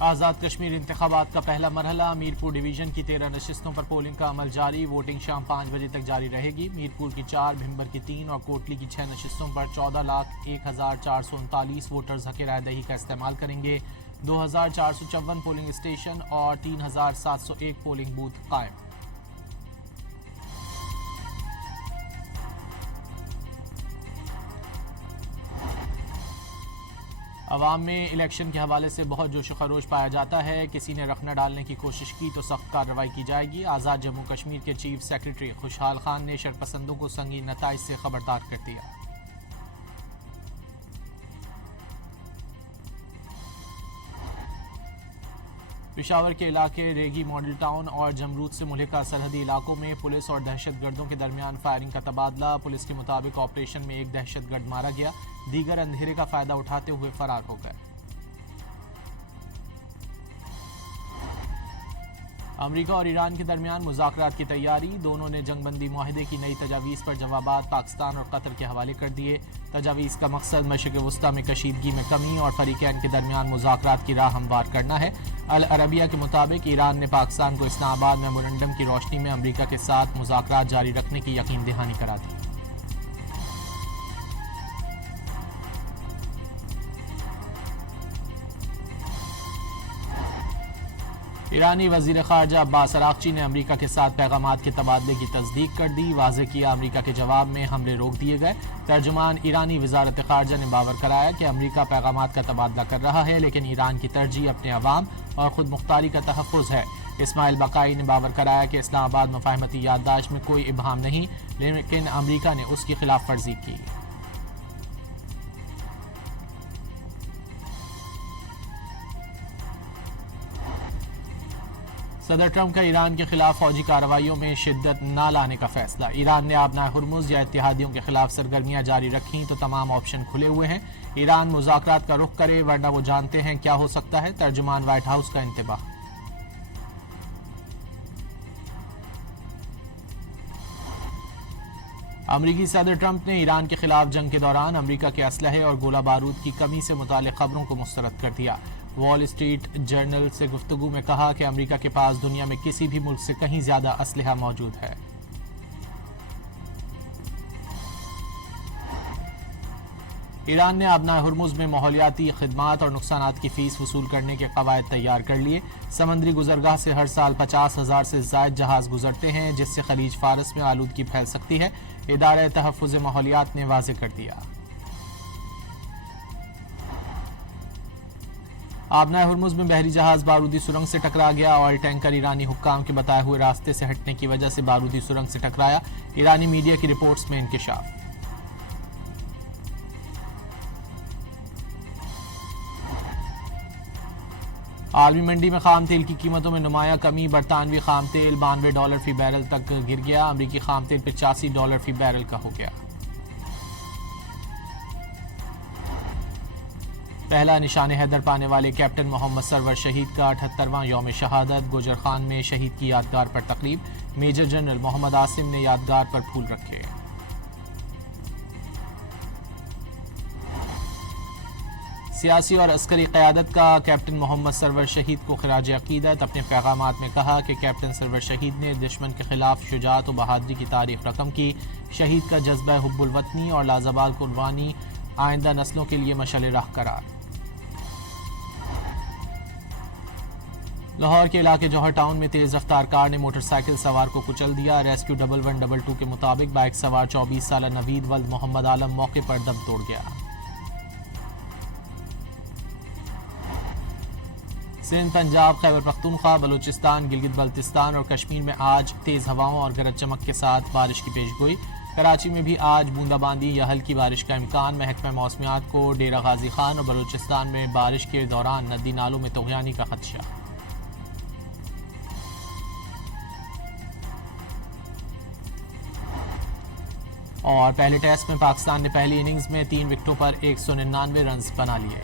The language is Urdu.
آزاد کشمیر انتخابات کا پہلا مرحلہ میرپور ڈویژن کی 13 نشستوں پر پولنگ کا عمل جاری. ووٹنگ شام 5 بجے تک جاری رہے گی. میرپور کی 4, بھمبر کی 3 اور کوٹلی کی 6 نشستوں پر 14,01,439 ووٹرز حق رائے دہی کا استعمال کریں گے. 2,454 پولنگ اسٹیشن اور 3,701 پولنگ بوتھ قائم. عوام میں الیکشن کے حوالے سے بہت جوش و خروش پایا جاتا ہے. کسی نے رخنہ ڈالنے کی کوشش کی تو سخت کارروائی کی جائے گی. آزاد جموں کشمیر کے چیف سیکرٹری خوشحال خان نے شرپسندوں کو سنگین نتائج سے خبردار کر دیا. پشاور کے علاقے ریگی ماڈل ٹاؤن اور جمرود سے ملحقہ سرحدی علاقوں میں پولیس اور دہشت گردوں کے درمیان فائرنگ کا تبادلہ. پولیس کے مطابق آپریشن میں ایک دہشت گرد مارا گیا. دیگر اندھیرے کا فائدہ اٹھاتے ہوئے فرار ہو گئے. امریکہ اور ایران کے درمیان مذاکرات کی تیاری. دونوں نے جنگ بندی معاہدے کی نئی تجاویز پر جوابات پاکستان اور قطر کے حوالے کر دیے. تجاویز کا مقصد مشرق وسطی میں کشیدگی میں کمی اور فریقین کے درمیان مذاکرات کی راہ ہموار کرنا ہے. العربیہ کے مطابق ایران نے پاکستان کو اسلام آباد میمورنڈم کی روشنی میں امریکہ کے ساتھ مذاکرات جاری رکھنے کی یقین دہانی کرا دی. ایرانی وزیر خارجہ عباس عراقچی نے امریکہ کے ساتھ پیغامات کے تبادلے کی تصدیق کر دی. واضح کیا امریکہ کے جواب میں حملے روک دیے گئے. ترجمان ایرانی وزارت خارجہ نے باور کرایا کہ امریکہ پیغامات کا تبادلہ کر رہا ہے لیکن ایران کی ترجیح اپنے عوام اور خود مختاری کا تحفظ ہے. اسماعیل بقائی نے باور کرایا کہ اسلام آباد مفاہمتی یادداشت میں کوئی ابہام نہیں لیکن امریکہ نے اس کی خلاف ورزی کی. صدر ٹرمپ کا ایران کے خلاف فوجی کارروائیوں میں شدت نہ لانے کا فیصلہ. ایران نے آبنائے ہرمز یا اتحادیوں کے خلاف سرگرمیاں جاری رکھیں تو تمام آپشن کھلے ہوئے ہیں. ایران مذاکرات کا رخ کرے ورنہ وہ جانتے ہیں کیا ہو سکتا ہے. ترجمان وائٹ ہاؤس کا انتباہ. امریکی صدر ٹرمپ نے ایران کے خلاف جنگ کے دوران امریکہ کے اسلحے اور گولہ بارود کی کمی سے متعلق خبروں کو مسترد کر دیا. وال اسٹریٹ جرنل سے گفتگو میں کہا کہ امریکہ کے پاس دنیا میں کسی بھی ملک سے کہیں زیادہ اسلحہ موجود ہے. ایران نے آبنائے ہرمز میں ماحولیاتی خدمات اور نقصانات کی فیس وصول کرنے کے قواعد تیار کر لیے. سمندری گزرگاہ سے ہر سال 50,000 سے زائد جہاز گزرتے ہیں جس سے خلیج فارس میں آلودگی پھیل سکتی ہے. ادارہ تحفظ ماحولیات نے واضح کر دیا. آبنائے ہرمز میں بحری جہاز بارودی سرنگ سے ٹکرا گیا. آئل ٹینکر ایرانی حکام کے بتائے ہوئے راستے سے ہٹنے کی وجہ سے بارودی سرنگ سے ٹکرایا. ایرانی میڈیا کی رپورٹس میں انکشاف. عالمی منڈی میں خام تیل کی قیمتوں میں نمایاں کمی. برطانوی خام تیل $92 فی بیرل تک گر گیا. امریکی خام تیل $85 فی بیرل کا ہو گیا. پہلا نشان حیدر پانے والے کیپٹن محمد سرور شہید کا 78واں یوم شہادت. گوجر خان میں شہید کی یادگار پر تقریب. میجر جنرل محمد عاصم نے یادگار پر پھول رکھے. سیاسی اور عسکری قیادت کا کیپٹن محمد سرور شہید کو خراج عقیدت. اپنے پیغامات میں کہا کہ کیپٹن سرور شہید نے دشمن کے خلاف شجاعت و بہادری کی تعریف رقم کی. شہید کا جذبہ حب الوطنی اور لازوال قربانی آئندہ نسلوں کے لیے مشعل راہ قرار. لاہور کے علاقے جوہر ٹاؤن میں تیز رفتار کار نے موٹر سائیکل سوار کو کچل دیا. ریسکیو 1122 کے مطابق بائک سوار 24 سالہ نوید ولد محمد عالم موقع پر دم توڑ گیا. سندھ، پنجاب، خیبر پختونخوا، بلوچستان، گلگت بلتستان اور کشمیر میں آج تیز ہواؤں اور گرج چمک کے ساتھ بارش کی پیشگوئی. کراچی میں بھی آج بوندا باندی یا ہلکی بارش کا امکان. محکمہ موسمیات کو ڈیرہ غازی خان اور بلوچستان میں بارش کے دوران ندی نالوں میں طغیانی کا خدشہ. اور پہلے ٹیسٹ میں پاکستان نے پہلی اننگز میں 3 وکٹوں پر 199 رنز بنا لیے.